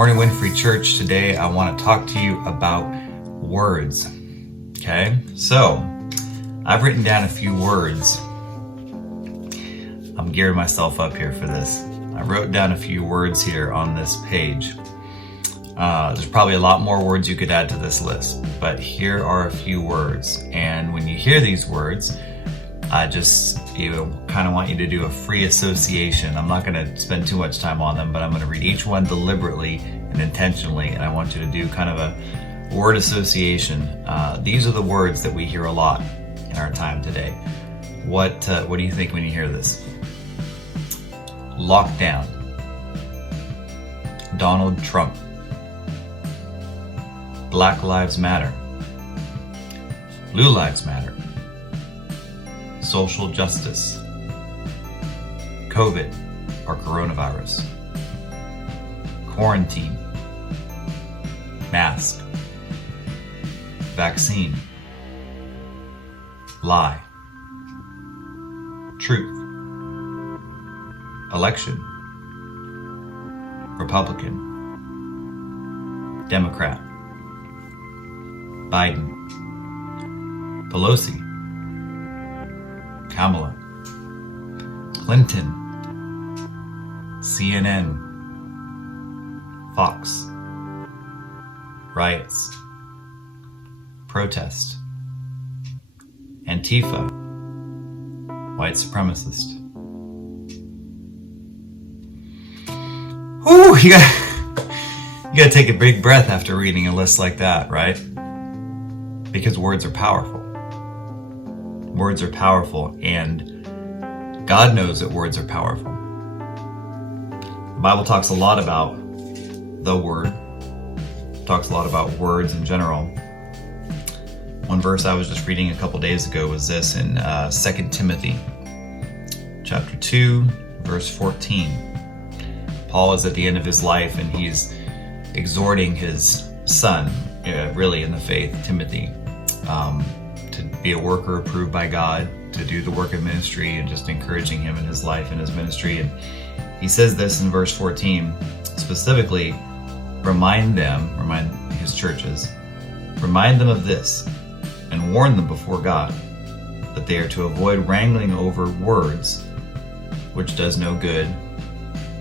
Morning Winfrey Church. Today I want to talk to you about words. Okay, so I've written down a few words. I'm gearing myself up here for this. I wrote down a few words here on this page. There's probably a lot more words you could add to this list, but here are a few words. And when you hear these words, I just kind of want you to do a free association. I'm not going to spend too much time on them, but I'm going to read each one deliberately and intentionally, and I want you to do kind of a word association. These are the words that we hear a lot in our time today. What do you think when you hear this? Lockdown. Donald Trump. Black Lives Matter. Blue Lives Matter. Social justice. COVID or coronavirus. Quarantine. Mask. Vaccine. Lie. Truth. Election. Republican. Democrat. Biden. Pelosi. Kamala. Clinton. CNN. Fox. Riots. Protest. Antifa. White supremacist. Whew, you gotta take a big breath after reading a list like that, right? Because words are powerful. Words are powerful, and God knows that words are powerful. The Bible talks a lot about the word, talks a lot about words in general. One verse I was just reading a couple days ago was this in 2 Timothy chapter 2, verse 14. Paul is at the end of his life, and he's exhorting his son, really in the faith, Timothy, to be a worker approved by God, to do the work of ministry, and just encouraging him in his life and his ministry. And he says this in verse 14, specifically, remind his churches, remind them of this, and warn them before God that they are to avoid wrangling over words, which does no good,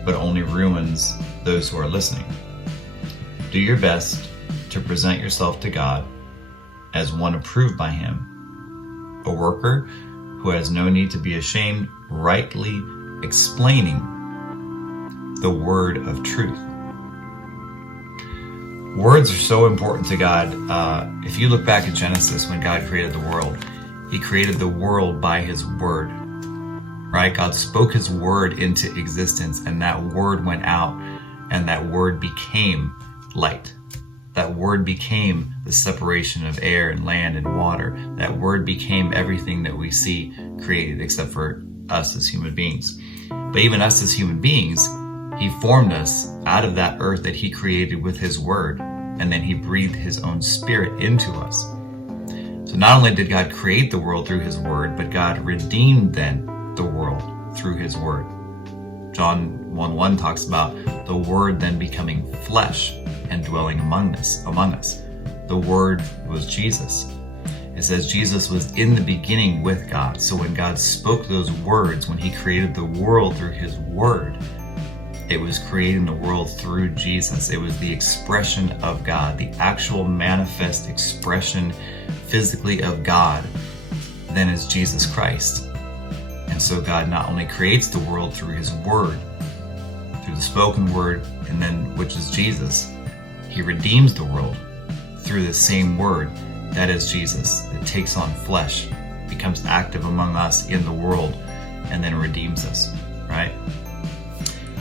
but only ruins those who are listening. Do your best to present yourself to God as one approved by Him, a worker who has no need to be ashamed, rightly explaining the word of truth. Words are so important to God. If you look back at Genesis, when God created the world, He created the world by His word. Right? God spoke His word into existence, and that word went out, and that word became light. That word became the separation of air and land and water. That word became everything that we see created, except for us as human beings. But even us as human beings, He formed us out of that earth that He created with His word, and then He breathed His own spirit into us. So not only did God create the world through His word, but God redeemed then the world through His word. John 1:1 talks about the word then becoming flesh and dwelling among us. The word was Jesus. It says Jesus was in the beginning with God. So when God spoke those words, when He created the world through His word, it was creating the world through Jesus. It was the expression of God, the actual manifest expression physically of God, then is Jesus Christ. And so God not only creates the world through His word, through the spoken word, and then which is Jesus, He redeems the world through the same word, that is Jesus. It takes on flesh, becomes active among us in the world, and then redeems us, right?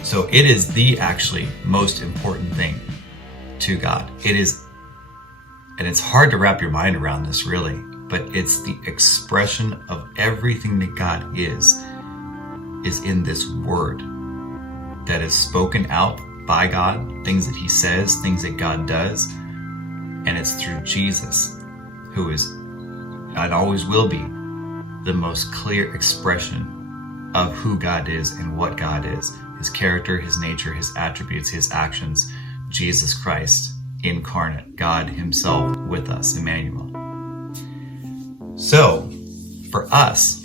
So it is the actually most important thing to God. It is, and it's hard to wrap your mind around this really, but it's the expression of everything that God is in this word that is spoken out by God, things that He says, things that God does, and it's through Jesus, who is, and always will be, the most clear expression of who God is and what God is, His character, His nature, His attributes, His actions, Jesus Christ incarnate, God himself with us, Emmanuel. So, for us,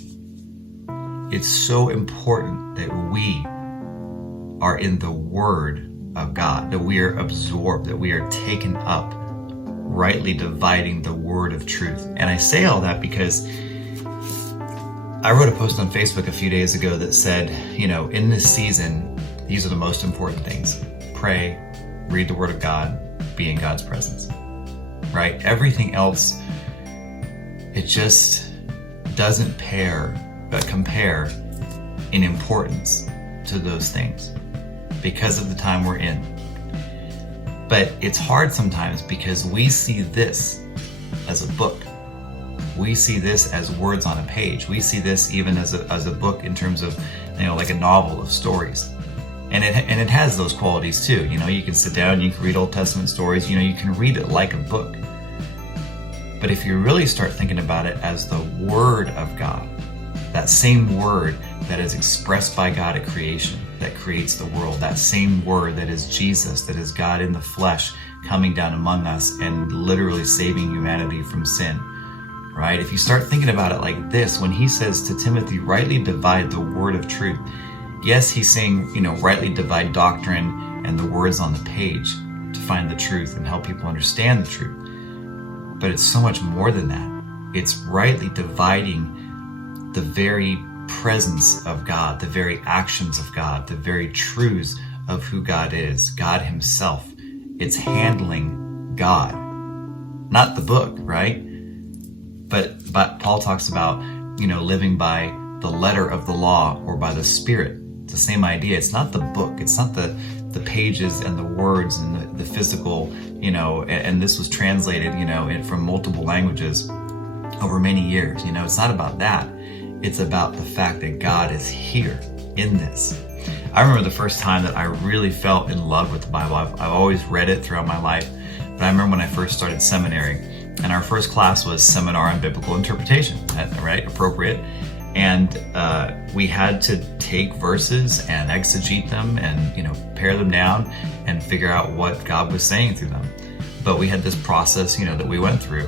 it's so important that we are in the Word of God, that we are absorbed, that we are taken up, rightly dividing the word of truth. And I say all that because I wrote a post on Facebook a few days ago that said, in this season, these are the most important things. Pray, read the Word of God, be in God's presence, right? Everything else, it just doesn't compare in importance to those things because of the time we're in. But it's hard sometimes because we see this as a book. We see this as words on a page. We see this even as a book in terms of, like a novel of stories. And it has those qualities too. You can sit down, you can read Old Testament stories, you can read it like a book. But if you really start thinking about it as the Word of God, that same Word that is expressed by God at creation, that creates the world, that same Word that is Jesus, that is God in the flesh coming down among us and literally saving humanity from sin, right? If you start thinking about it like this, when he says to Timothy, rightly divide the word of truth, yes, he's saying, rightly divide doctrine and the words on the page to find the truth and help people understand the truth. But it's so much more than that. It's rightly dividing the very presence of God, the very actions of God, the very truths of who God is, God himself. It's handling God, not the book, right? But Paul talks about, living by the letter of the law or by the Spirit. It's the same idea. It's not the book. It's not the pages and the words and the physical, and this was translated, from multiple languages over many years. It's not about that. It's about the fact that God is here in this. I remember the first time that I really felt in love with the Bible. I've always read it throughout my life, but I remember when I first started seminary, and our first class was Seminar on Biblical Interpretation, right? Appropriate. And we had to take verses and exegete them and, pare them down and figure out what God was saying through them. But we had this process, that we went through.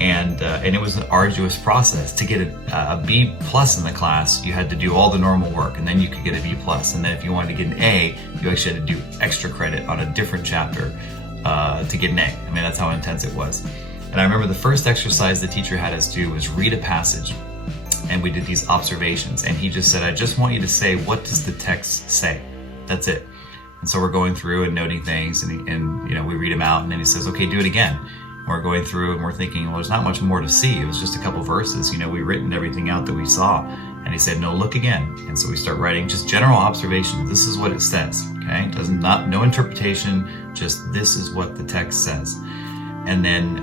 And it was an arduous process. To get a B plus in the class, you had to do all the normal work, and then you could get a B plus. And then if you wanted to get an A, you actually had to do extra credit on a different chapter to get an A. I mean, that's how intense it was. And I remember the first exercise the teacher had us do was read a passage, and we did these observations. And he just said, I just want you to say, what does the text say? That's it. And so we're going through and noting things, and we read them out, and then he says, okay, do it again. We're going through and we're thinking, well, there's not much more to see. It was just a couple verses. We've written everything out that we saw. And he said, no, look again. And so we start writing just general observations. This is what it says. Okay. No interpretation. Just this is what the text says. And then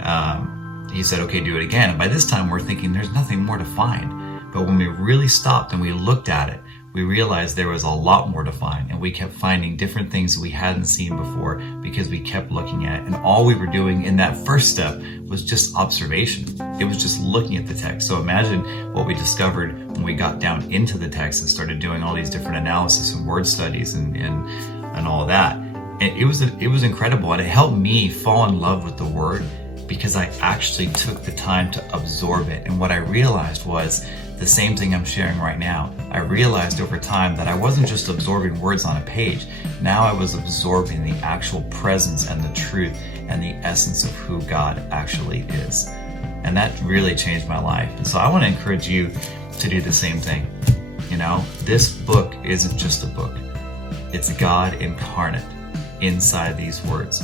he said, okay, do it again. And by this time we're thinking there's nothing more to find. But when we really stopped and we looked at it, we realized there was a lot more to find, and we kept finding different things we hadn't seen before because we kept looking at it. And all we were doing in that first step was just observation. It was just looking at the text. So imagine what we discovered when we got down into the text and started doing all these different analysis and word studies and all of that. And it was incredible, and it helped me fall in love with the word because I actually took the time to absorb it. And what I realized was the same thing I'm sharing right now. I realized over time that I wasn't just absorbing words on a page. Now I was absorbing the actual presence and the truth and the essence of who God actually is. And that really changed my life. And so I want to encourage you to do the same thing. This book isn't just a book. It's God incarnate inside these words,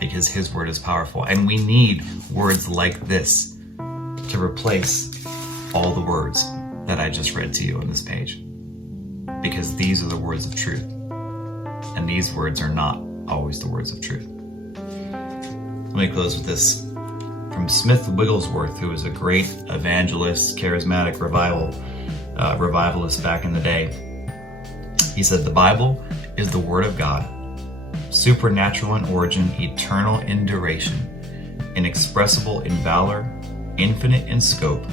because his word is powerful. And we need words like this to replace all the words that I just read to you on this page, because these are the words of truth, and these words are not always the words of truth. Let me close with this from Smith Wigglesworth, who was a great evangelist, charismatic revivalist back in the day. He said, the Bible is the word of God, supernatural in origin, eternal in duration, inexpressible in valor, infinite in scope,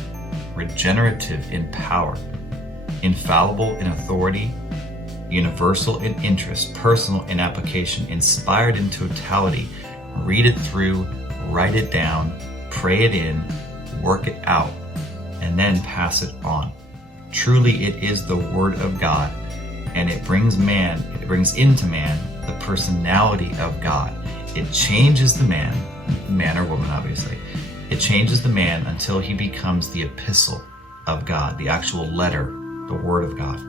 regenerative in power, infallible in authority, universal in interest, personal in application, inspired in totality. Read it through, write it down, pray it in, work it out, and then pass it on. Truly, it is the Word of God, and it brings into man the personality of God. It changes the man or woman obviously. It changes the man until he becomes the epistle of God, the actual letter, the Word of God.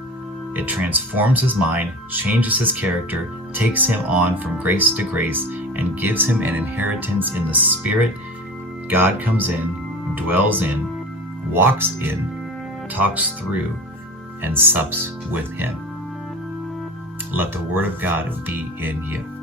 It transforms his mind, changes his character, takes him on from grace to grace, and gives him an inheritance in the Spirit. God comes in, dwells in, walks in, talks through, and sups with him. Let the Word of God be in you.